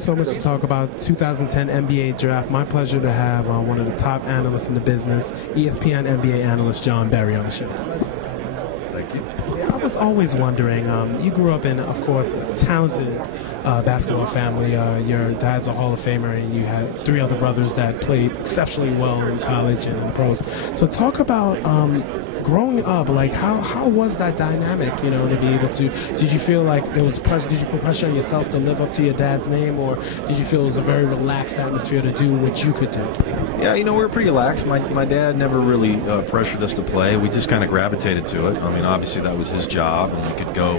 so much to talk about 2010 NBA Draft. My pleasure to have one of the top analysts in the business, ESPN NBA analyst Jon Barry, on the show. Thank you. I was always wondering, you grew up in, of course, a talented basketball family. Your dad's a Hall of Famer, and you had 3 other brothers that played exceptionally well in college and in the pros. So talk about growing up, like how was that dynamic, you know, to be able to, did you feel like there was pressure, did you put pressure on yourself to live up to your dad's name, or did you feel it was a very relaxed atmosphere to do what you could do? Yeah, you know, we were pretty relaxed. My dad never really pressured us to play. We just kind of gravitated to it. I mean, obviously that was his job, and we could go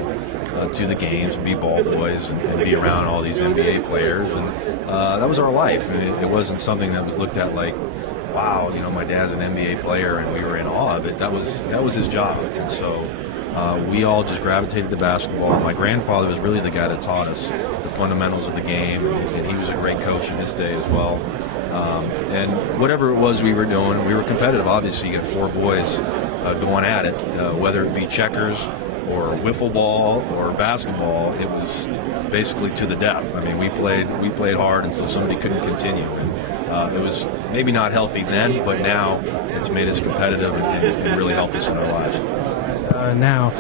to the games and be ball boys and be around all these NBA players, and that was our life. And it wasn't something that was looked at like, wow, you know, my dad's an NBA player, and we were in awe of it. That was his job, and so we all just gravitated to basketball. My grandfather was really the guy that taught us the fundamentals of the game, and he was a great coach in his day as well. And whatever it was we were doing, we were competitive. Obviously, you got 4 boys going at it, whether it be checkers or wiffle ball or basketball. It was basically to the death. I mean, we played hard until somebody couldn't continue. And it was maybe not healthy then, but now it's made us competitive and really helped us in our lives. Now,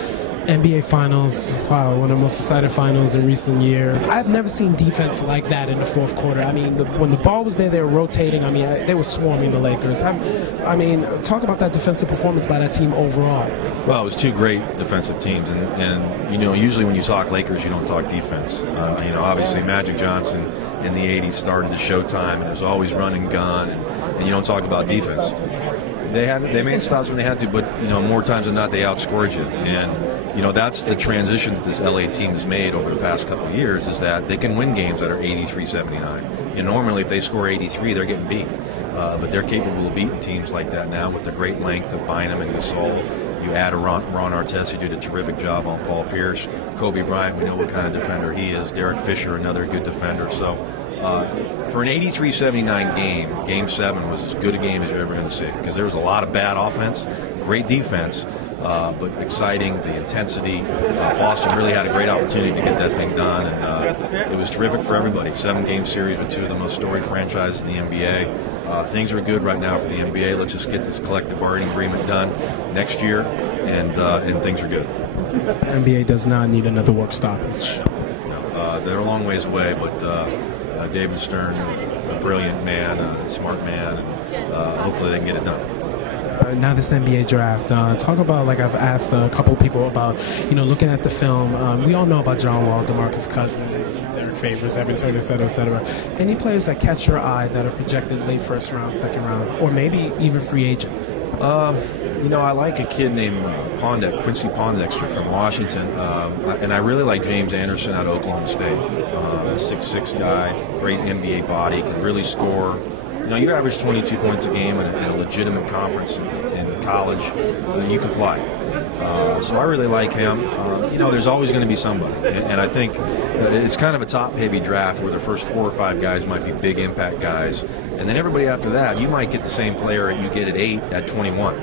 NBA Finals, wow, one of the most exciting finals in recent years. I've never seen defense like that in the fourth quarter. I mean, when the ball was there, they were rotating. I mean, they were swarming the Lakers. I mean, talk about that defensive performance by that team overall. Well, it was 2 great defensive teams, and you know, usually when you talk Lakers, you don't talk defense. You know, obviously Magic Johnson in the 80s started the Showtime, and it was always run and gun, and you don't talk about defense. They made stops when they had to, but you know, more times than not, they outscored you. And you know, that's the transition that this LA team has made over the past couple of years, is that they can win games that are 83-79. You know, normally if they score 83, they're getting beat. But they're capable of beating teams like that now with the great length of Bynum and Gasol. You add a Ron Artest, who did a terrific job on Paul Pierce. Kobe Bryant, we know what kind of defender he is. Derek Fisher, another good defender. So for an 83-79 game, Game 7 was as good a game as you're ever going to see, because there was a lot of bad offense, great defense, but exciting, the intensity. Boston really had a great opportunity to get that thing done, and it was terrific for everybody. 7-game series with 2 of the most storied franchises in the NBA. Things are good right now for the NBA. Let's just get this collective bargaining agreement done next year, and things are good. The NBA does not need another work stoppage. They're a long ways away, but David Stern, a brilliant man, a smart man, and hopefully they can get it done. Now this NBA draft, talk about, like I've asked a couple people about, you know, looking at the film, we all know about John Wall, DeMarcus Cousins, Derek Favors, Evan Turner, et cetera, et cetera. Any players that catch your eye that are projected late first round, second round, or maybe even free agents? You know, I like a kid named Quincy Pondexter from Washington, and I really like James Anderson out of Oklahoma State. 6'6" guy, great NBA body, can really score. You know, you average 22 points a game in a legitimate conference in college, you can play. So I really like him. You know, there's always going to be somebody, and I think it's kind of a top-heavy draft where the first 4 or 5 guys might be big impact guys, and then everybody after that, you might get the same player you get at 8 at 21.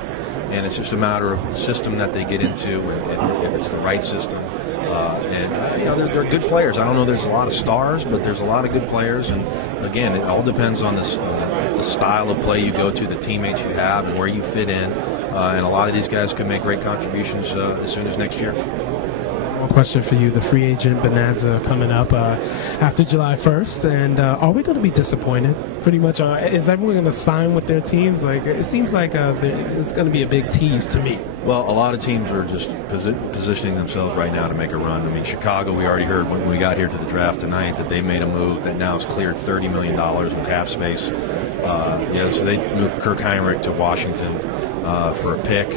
And it's just a matter of the system that they get into, and if it's the right system. And you know, they're good players. I don't know, there's a lot of stars, but there's a lot of good players. And again, it all depends on the style of play you go to, the teammates you have, and where you fit in. And a lot of these guys could make great contributions as soon as next year. One question for you: the free agent bonanza coming up after July 1st, and are we going to be disappointed? Pretty much, is everyone going to sign with their teams? Like, it seems like it's going to be a big tease to me. Well, a lot of teams are just positioning themselves right now to make a run. I mean, Chicago, we already heard when we got here to the draft tonight that they made a move that now has cleared $30 million in cap space. Yeah, so they moved Kirk Heinrich to Washington for a pick.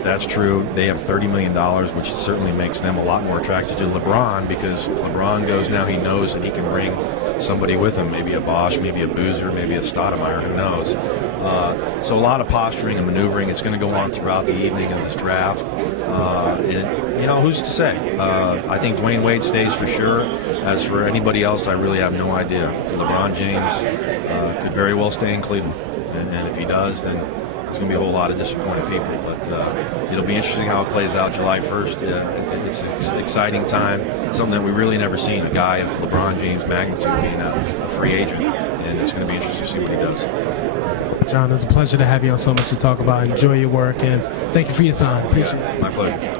If that's true, they have $30 million, which certainly makes them a lot more attractive to LeBron, because if LeBron goes now, he knows that he can bring somebody with him, maybe a Bosch, maybe a Boozer, maybe a Stoudemire, who knows. So a lot of posturing and maneuvering. It's going to go on throughout the evening of this draft. You know, who's to say? I think Dwayne Wade stays for sure. As for anybody else, I really have no idea. LeBron James could very well stay in Cleveland, and if he does, then there's going to be a whole lot of disappointed people. But it'll be interesting how it plays out July 1st. It's an exciting time, something that we really never seen, a guy of LeBron James' magnitude being a free agent, and it's going to be interesting to see what he does. Jon, it was a pleasure to have you on So Much to Talk About. Enjoy your work, and thank you for your time. Appreciate it. My pleasure.